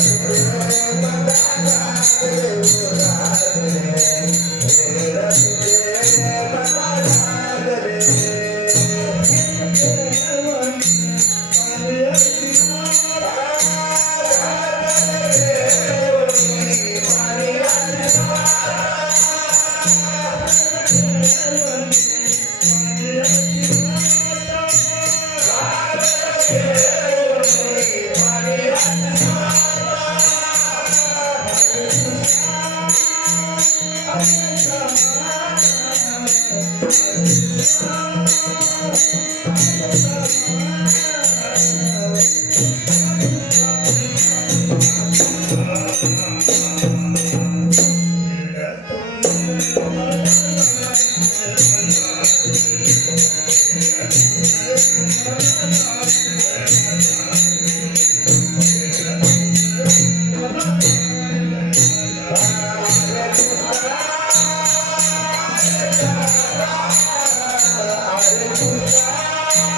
I'm Thank you. encontrar.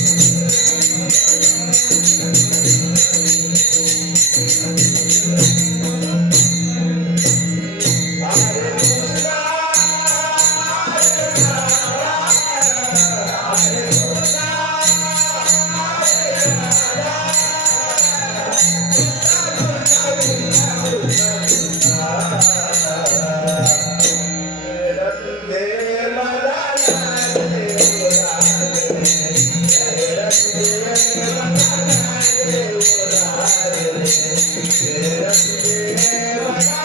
Thank you. Yeah.